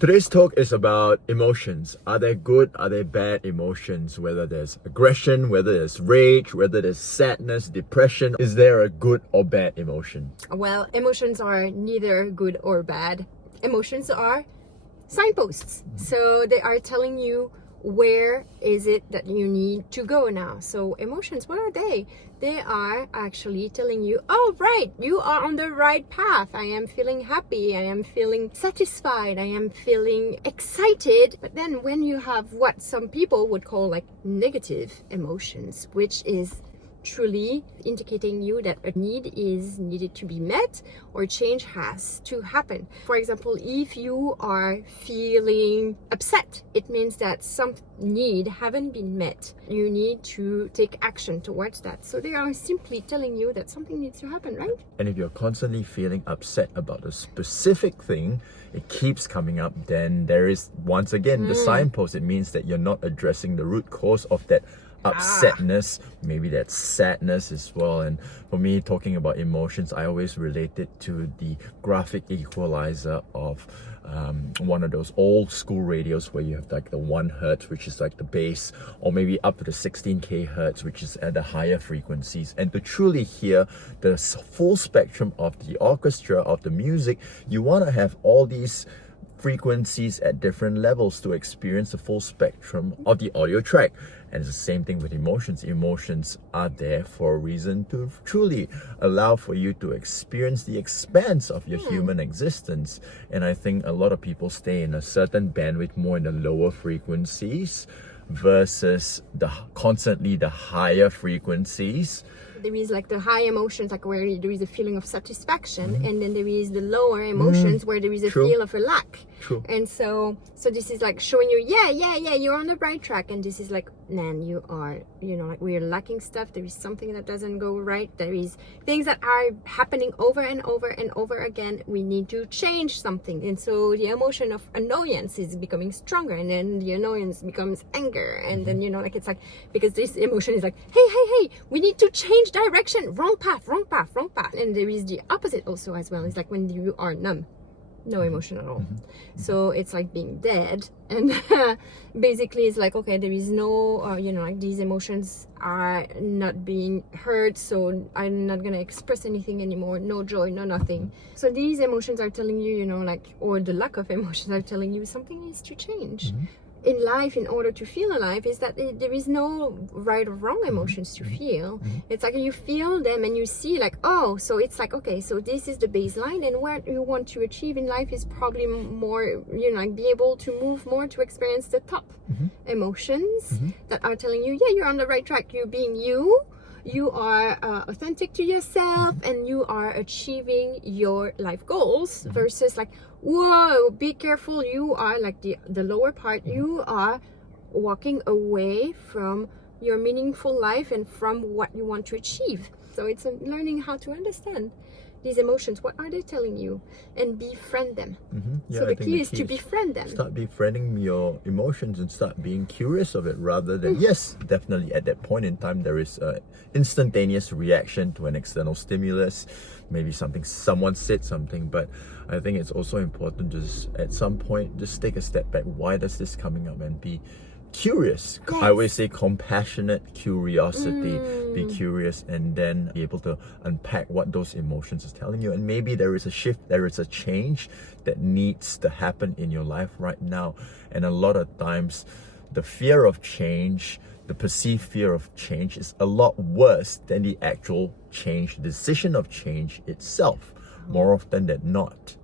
Today's talk is about emotions. Are there good, are there bad emotions? Whether there's aggression, whether there's rage, whether there's sadness, depression. Is there a good or bad emotion? Well, emotions are neither good or bad. Emotions are signposts. So they are telling you where is it that you need to go now. So emotions, what are they? They are actually telling you, oh right, you are on the right path. I am feeling happy, I am feeling satisfied, I am feeling excited. But then when you have what some people would call like negative emotions, which is truly indicating you that a need is needed to be met or change has to happen. For example, if you are feeling upset, it means that some need haven't been met. You need to take action towards that. So they are simply telling you that something needs to happen, right? And if you're constantly feeling upset about a specific thing, it keeps coming up, then there is once again the signpost. It means that you're not addressing the root cause of that upsetness, maybe that sadness as well. And for me, talking about emotions, I always relate it to the graphic equalizer of one of those old school radios where you have like the 1 hertz, which is like the bass, or maybe up to the 16k hertz, which is at the higher frequencies. And to truly hear the full spectrum of the orchestra, of the music, you want to have all these frequencies at different levels to experience the full spectrum of the audio track. And it's the same thing with emotions. Emotions are there for a reason to truly allow for you to experience the expanse of your human existence. And I think a lot of people stay in a certain bandwidth, more in the lower frequencies versus constantly the higher frequencies. There is like the high emotions, like where there is a feeling of satisfaction, and then there is the lower emotions where there is a feel of a lack. True. And so this is like showing you, yeah, you're on the right track. And this is like, man, you are, like we're lacking stuff. There is something that doesn't go right. There is things that are happening over and over and over again. We need to change something. And so the emotion of annoyance is becoming stronger, and then the annoyance becomes anger. And then, like it's like, because this emotion is like, hey, we need to change direction, wrong path. And there is the opposite also as well. It's like when you are numb, no emotion at all. So it's like being dead. And basically it's like, okay, there is no like these emotions are not being heard, so I'm not gonna express anything anymore. No joy, no nothing. So these emotions are telling you, like, or the lack of emotions are telling you something needs to change. In life, in order to feel alive, is that there is no right or wrong emotions to feel. It's like you feel them and you see like, oh, so it's like, okay, so this is the baseline, and what you want to achieve in life is probably more, like be able to move more to experience the top emotions that are telling you, yeah, you're on the right track, you're being you are authentic to yourself, and you are achieving your life goals, versus like, whoa, be careful, you are like the lower part, you are walking away from your meaningful life and from what you want to achieve. So it's learning how to understand these emotions. What are they telling you? And befriend them. So the key is to befriend them. Start befriending your emotions and start being curious of it, rather than, yes, definitely at that point in time there is an instantaneous reaction to an external stimulus, maybe someone said something, but I think it's also important to just at some point just take a step back. Why does this coming up? And be curious. I always say compassionate curiosity. Be curious and then be able to unpack what those emotions is telling you. And maybe there is a shift, there is a change that needs to happen in your life right now. And a lot of times the fear of change, the perceived fear of change, is a lot worse than the actual change, the decision of change itself, more often than not.